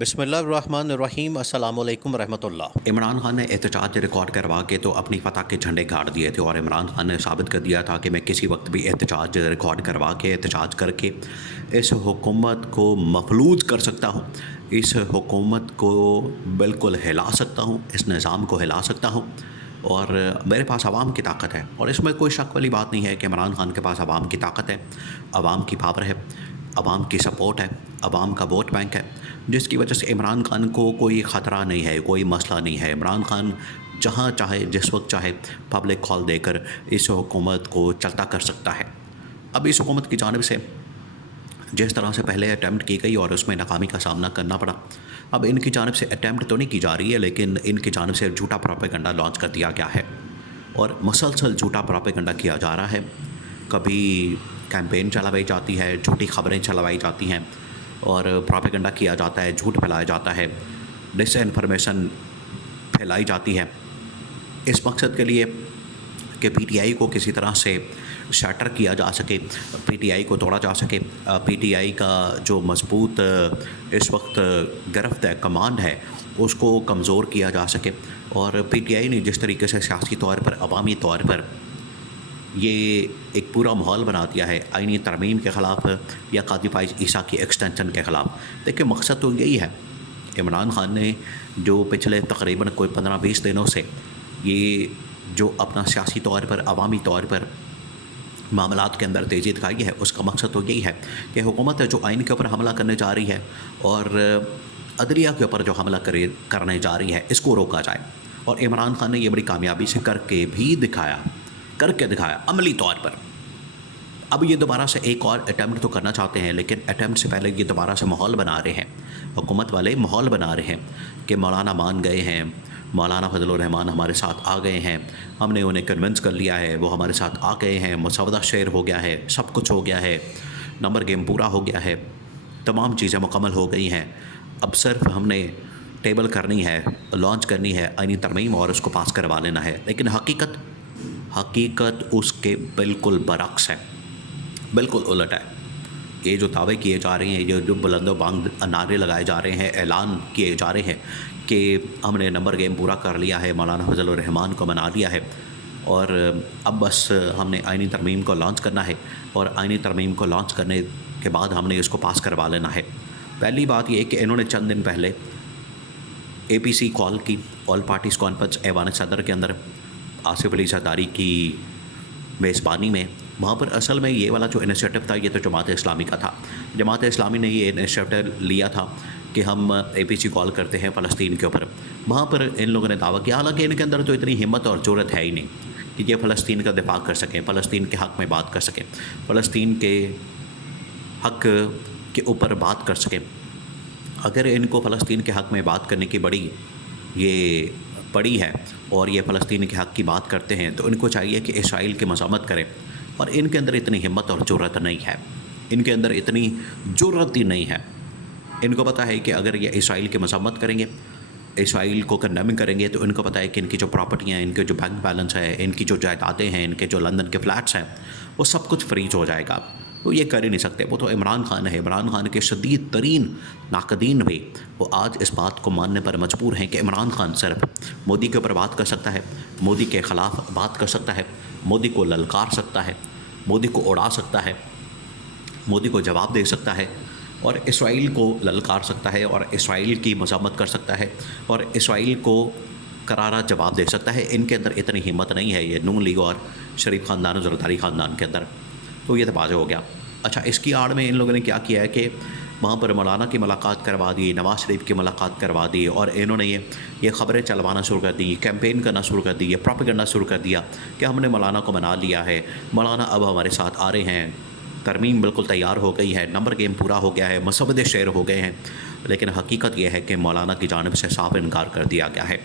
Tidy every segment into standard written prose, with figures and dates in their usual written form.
بسم اللہ الرحمن الرحیم السلام علیکم ورحمۃ اللہ۔ عمران خان نے احتجاج ریکارڈ کروا کے تو اپنی فتح کے جھنڈے گاڑ دیے تھے، اور عمران خان نے ثابت کر دیا تھا کہ میں کسی وقت بھی احتجاج ریکارڈ کروا کے احتجاج کر کے اس حکومت کو مفلوج کر سکتا ہوں، اس حکومت کو بالکل ہلا سکتا ہوں، اس نظام کو ہلا سکتا ہوں، اور میرے پاس عوام کی طاقت ہے۔ اور اس میں کوئی شک والی بات نہیں ہے کہ عمران خان کے پاس عوام کی طاقت ہے، عوام کی پاور ہے، عوام کی سپورٹ ہے، عوام کا ووٹ بینک ہے، جس کی وجہ سے عمران خان کو کوئی خطرہ نہیں ہے، کوئی مسئلہ نہیں ہے۔ عمران خان جہاں چاہے جس وقت چاہے پبلک کال دے کر اس حکومت کو چلتا کر سکتا ہے۔ اب اس حکومت کی جانب سے جس طرح سے پہلے اٹیمپٹ کی گئی اور اس میں ناکامی کا سامنا کرنا پڑا، اب ان کی جانب سے اٹیمپٹ تو نہیں کی جا رہی ہے، لیکن ان کی جانب سے جھوٹا پروپیگنڈا لانچ کر دیا گیا ہے، اور مسلسل جھوٹا پروپیگنڈا کیا جا رہا ہے۔ کبھی کیمپین چلائی جاتی ہے، جھوٹی خبریں چلوائی جاتی ہیں، اور پروپیگنڈا کیا جاتا ہے، جھوٹ پھیلایا جاتا ہے، ڈس انفارمیشن پھیلائی جاتی ہے، اس مقصد کے لیے کہ پی ٹی آئی کو کسی طرح سے شیٹر کیا جا سکے، پی ٹی آئی کو توڑا جا سکے، پی ٹی آئی کا جو مضبوط اس وقت گرفت ہے، کمانڈ ہے، اس کو کمزور کیا جا سکے۔ اور پی ٹی آئی نے جس طریقے سے سیاسی طور پر، عوامی طور پر یہ ایک پورا ماحول بنا دیا ہے آئینی ترمیم کے خلاف یا قاضی فائز عیسیٰ کی ایکسٹینشن کے خلاف، دیکھیں مقصد تو یہی ہے۔ عمران خان نے جو پچھلے تقریباً کوئی 15-20 دنوں سے یہ جو اپنا سیاسی طور پر، عوامی طور پر معاملات کے اندر تیزی دکھائی ہے، اس کا مقصد تو یہی ہے کہ حکومت جو آئین کے اوپر حملہ کرنے جا رہی ہے اور عدلیہ کے اوپر جو حملہ کرنے جا رہی ہے، اس کو روکا جائے۔ اور عمران خان نے یہ بڑی کامیابی سے کر کے دکھایا عملی طور پر۔ اب یہ دوبارہ سے ایک اور اٹیمپٹ تو کرنا چاہتے ہیں، لیکن اٹیمپٹ سے پہلے یہ دوبارہ سے ماحول بنا رہے ہیں، حکومت والے ماحول بنا رہے ہیں کہ مولانا مان گئے ہیں، مولانا فضل الرحمان ہمارے ساتھ آ گئے ہیں، ہم نے انہیں کنونس کر لیا ہے، وہ ہمارے ساتھ آ گئے ہیں، مسودہ شیئر ہو گیا ہے، سب کچھ ہو گیا ہے، نمبر گیم پورا ہو گیا ہے، تمام چیزیں مکمل ہو گئی ہیں، اب صرف ہم نے ٹیبل کرنی ہے، لانچ کرنی ہے آئینی ترمیم اور اس کو پاس کروا لینا ہے۔ لیکن حقیقت اس کے بالکل برعکس ہے، بالکل الٹ ہے۔ یہ جو دعوے کیے جا رہے ہیں، یہ جو بلند و بانگ نعرے لگائے جا رہے ہیں، اعلان کیے جا رہے ہیں کہ ہم نے نمبر گیم پورا کر لیا ہے، مولانا فضل الرحمان کو منا لیا ہے، اور اب بس ہم نے آئینی ترمیم کو لانچ کرنا ہے، اور آئینی ترمیم کو لانچ کرنے کے بعد ہم نے اس کو پاس کروا لینا ہے۔ پہلی بات یہ کہ انہوں نے چند دن پہلے اے پی سی کال کی، آل پارٹیز کانفرنس ایوان صدر کے اندر، آصف علی زرداری کی میزبانی میں۔ وہاں پر اصل میں یہ والا جو انیشیٹو تھا، یہ تو جماعت اسلامی کا تھا۔ جماعت اسلامی نے یہ انیشیٹو لیا تھا کہ ہم اے پی سی کال کرتے ہیں فلسطین کے اوپر۔ وہاں پر ان لوگوں نے دعویٰ کیا، حالانکہ ان کے اندر تو اتنی ہمت اور جرأت ہے ہی نہیں کہ یہ فلسطین کا دفاع کر سکیں، فلسطین کے حق میں بات کر سکیں، فلسطین کے حق کے اوپر بات کر سکیں۔ اگر ان کو فلسطین کے حق میں بات کرنے کی بڑی یہ پڑی ہے اور یہ فلسطین کے حق کی بات کرتے ہیں، تو ان کو چاہیے کہ اسرائیل کی مذمت کریں، اور ان کے اندر اتنی ہمت اور جرأت نہیں ہے، ان کے اندر اتنی جرأت ہی نہیں ہے۔ ان کو پتہ ہے کہ اگر یہ اسرائیل کی مذمت کریں گے، اسرائیل کو کنڈیم کریں گے، تو ان کو پتہ ہے کہ ان کی جو پراپرٹیاں ہیں، ان کے جو بینک بیلنس ہے، ان کی جو جائیدادیں ہیں، ان کے جو لندن کے فلیٹس ہیں، وہ سب کچھ فریز ہو جائے گا۔ تو یہ کر ہی نہیں سکتے، وہ تو عمران خان ہے۔ عمران خان کے شدید ترین ناقدین بھی وہ آج اس بات کو ماننے پر مجبور ہیں کہ عمران خان صرف مودی کے اوپر بات کر سکتا ہے، مودی کے خلاف بات کر سکتا ہے، مودی کو للکار سکتا ہے، مودی کو اڑا سکتا ہے، مودی کو جواب دے سکتا ہے، اور اسرائیل کو للکار سکتا ہے، اور اسرائیل کی مذمت کر سکتا ہے، اور اسرائیل کو کرارا جواب دے سکتا ہے۔ ان کے اندر اتنی ہمت نہیں ہے، یہ نون لیگ اور شریف خاندان اور زرداری خاندان کے اندر۔ تو یہ تو واضح ہو گیا۔ اچھا، اس کی آڑ میں ان لوگوں نے کیا کیا ہے کہ وہاں پر مولانا کی ملاقات کروا دی، نواز شریف کی ملاقات کروا دی، اور انہوں نے یہ خبریں چلوانا شروع کر دی، کیمپین کرنا شروع کر دی، یہ پروپیگنڈا شروع کر دیا کہ ہم نے مولانا کو منا لیا ہے، مولانا اب ہمارے ساتھ آ رہے ہیں، ترمیم بالکل تیار ہو گئی ہے، نمبر گیم پورا ہو گیا ہے، مسودے شیئر ہو گئے ہیں۔ لیکن حقیقت یہ ہے کہ مولانا کی جانب سے صاف انکار کر دیا گیا ہے۔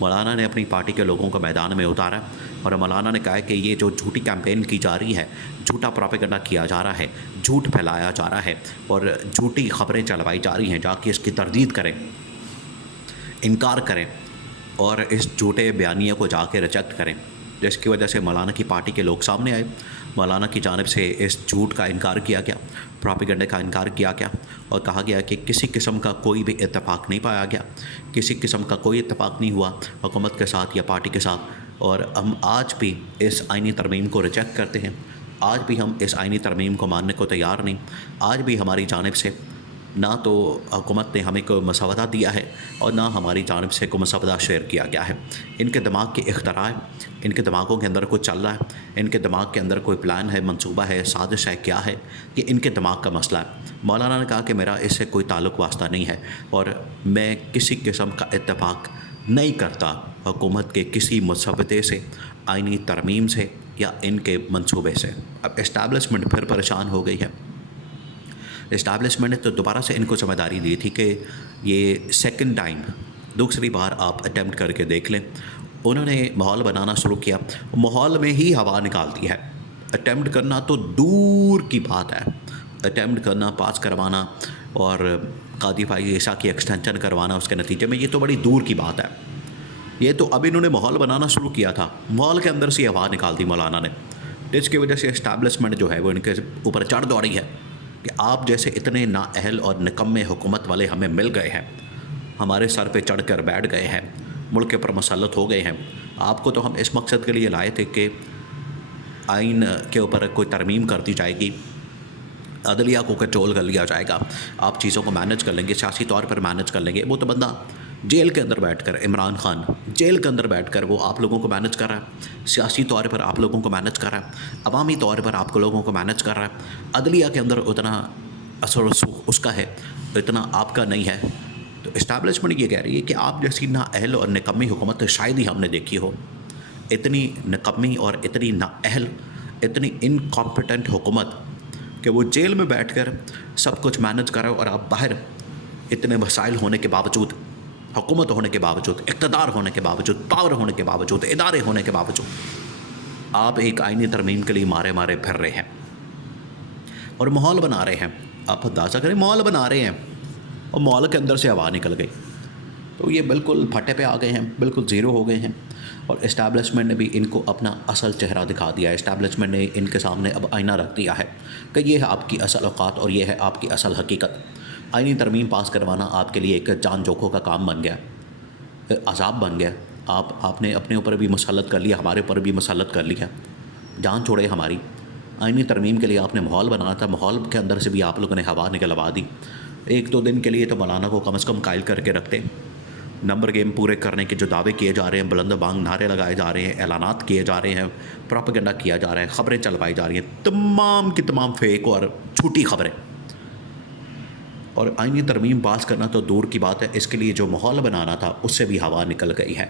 مولانا نے اپنی پارٹی کے لوگوں کو میدان میں اتارا، اور مولانا نے کہا ہے کہ یہ جو جھوٹی کیمپین کی جا رہی ہے، جھوٹا پروپیگنڈا کیا جا رہا ہے، جھوٹ پھیلایا جا رہا ہے، اور جھوٹی خبریں چلوائی جا رہی ہیں، جا کے اس کی تردید کریں، انکار کریں، اور اس جھوٹے بیانیے کو جا کے ریجیکٹ کریں، جس کی وجہ سے مولانا کی پارٹی کے لوگ سامنے آئے۔ مولانا کی جانب سے اس جھوٹ کا انکار کیا گیا، پروپیگنڈے کا انکار کیا گیا اور کہا گیا کہ کسی قسم کا کوئی بھی اتفاق نہیں پایا گیا، کسی قسم کا کوئی اتفاق نہیں ہوا حکومت کے ساتھ یا پارٹی کے ساتھ، اور ہم آج بھی اس آئینی ترمیم کو ریجیکٹ کرتے ہیں، آج بھی ہم اس آئینی ترمیم کو ماننے کو تیار نہیں، آج بھی ہماری جانب سے نہ تو حکومت نے ہمیں کوئی مسودہ دیا ہے اور نہ ہماری جانب سے کوئی مسودہ شیئر کیا گیا ہے۔ ان کے دماغ کی اختراع ہے، ان کے دماغوں کے اندر کوئی چل رہا ہے، ان کے دماغ کے اندر کوئی پلان ہے، منصوبہ ہے، سازش ہے، کیا ہے، یہ ان کے دماغ کا مسئلہ ہے۔ مولانا نے کہا کہ میرا اس سے کوئی تعلق واسطہ نہیں ہے اور میں کسی قسم کا اتفاق نہیں کرتا حکومت کے کسی مسودے سے، آئینی ترمیم سے یا ان کے منصوبے سے۔ اب اسٹیبلشمنٹ پھر پریشان ہو گئی ہے۔ اسٹیبلشمنٹ نے تو دوبارہ سے ان کو ذمہ داری دی تھی کہ یہ سیکنڈ ٹائم، دوسری بار آپ اٹیمپٹ کر کے دیکھ لیں۔ انہوں نے ماحول بنانا شروع کیا، ماحول میں ہی ہوا نکال دی ہے۔ اٹیمپٹ کرنا تو دور کی بات ہے، اٹیمپٹ کرنا، پاس کروانا اور قاضی فائز عیسیٰ کی ایکسٹینشن کروانا اس کے نتیجے میں، یہ تو بڑی دور کی بات ہے۔ یہ تو اب انہوں نے ماحول بنانا شروع کیا تھا، ماحول کے اندر سے ہوا نکال دی مولانا نے، جس کی وجہ سے اسٹیبلشمنٹ جو ہے وہ ان کے اوپر چڑھ دوڑی ہے کہ آپ جیسے اتنے نااہل اور نکمے حکومت والے ہمیں مل گئے ہیں، ہمارے سر پہ چڑھ کر بیٹھ گئے ہیں، ملک پر مسلط ہو گئے ہیں۔ آپ کو تو ہم اس مقصد کے لیے لائے تھے کہ آئین کے اوپر کوئی ترمیم کر دی جائے گی، عدلیہ کو کنٹرول کر لیا جائے گا، آپ چیزوں کو مینج کر لیں گے، سیاسی طور پر مینج کر لیں گے۔ وہ تو بندہ جیل کے اندر بیٹھ کر، عمران خان جیل کے اندر بیٹھ کر وہ آپ لوگوں کو مینج کر رہا ہے، سیاسی طور پر آپ لوگوں کو مینج کر رہا ہے، عوامی طور پر آپ کو لوگوں کو مینج کر رہا ہے۔ عدلیہ کے اندر اتنا اثر و رسوخ اس کا ہے، اتنا آپ کا نہیں ہے۔ تو اسٹیبلشمنٹ یہ کہہ رہی ہے کہ آپ جیسی نااہل اور نکمی حکومت شاید ہی ہم نے دیکھی ہو، اتنی نکمی اور اتنی نااہل، اتنی انکمپیٹنٹ حکومت کہ وہ جیل میں بیٹھ کر سب کچھ مینج کر رہا ہو اور آپ باہر اتنے مسائل ہونے کے باوجود، حکومت ہونے کے باوجود، اقتدار ہونے کے باوجود، پاور ہونے کے باوجود، ادارے ہونے کے باوجود آپ ایک آئینی ترمیم کے لیے مارے مارے پھر رہے ہیں اور ماحول بنا رہے ہیں۔ آپ اندازہ کریں، ماحول بنا رہے ہیں اور ماحول کے اندر سے ہوا نکل گئی، تو یہ بالکل پھٹے پہ آ گئے ہیں، بالکل زیرو ہو گئے ہیں۔ اور اسٹیبلشمنٹ نے بھی ان کو اپنا اصل چہرہ دکھا دیا ہے۔ اسٹیبلشمنٹ نے ان کے سامنے اب آئینہ رکھ دیا ہے کہ یہ ہے آپ کی اصل اوقات اور یہ ہے آپ کی اصل حقیقت۔ آئینی ترمیم پاس کروانا آپ کے لیے ایک جان جوکھوں کا کام بن گیا، عذاب بن گیا۔ آپ نے اپنے اوپر بھی مسلط کر لیا، ہمارے اوپر بھی مسلط کر لیا، جان چھوڑے ہماری۔ آئینی ترمیم کے لیے آپ نے ماحول بنانا تھا، ماحول کے اندر سے بھی آپ لوگوں نے ہوا نکلوا دی۔ ایک دو دن کے لیے تو مولانا کو کم از کم قائل کر کے رکھتے۔ نمبر گیم پورے کرنے کے جو دعوے کیے جا رہے ہیں، بلند بانگ نعرے لگائے جا رہے ہیں، اعلانات کیے جا رہے ہیں، پروپیگنڈا کیا جا رہا ہے، خبریں چلوائی جا رہی ہیں، تمام کی تمام فیک اور جھوٹی خبریں۔ اور آئینی ترمیم پاس کرنا تو دور کی بات ہے، اس کے لیے جو ماحول بنانا تھا اس سے بھی ہوا نکل گئی ہے۔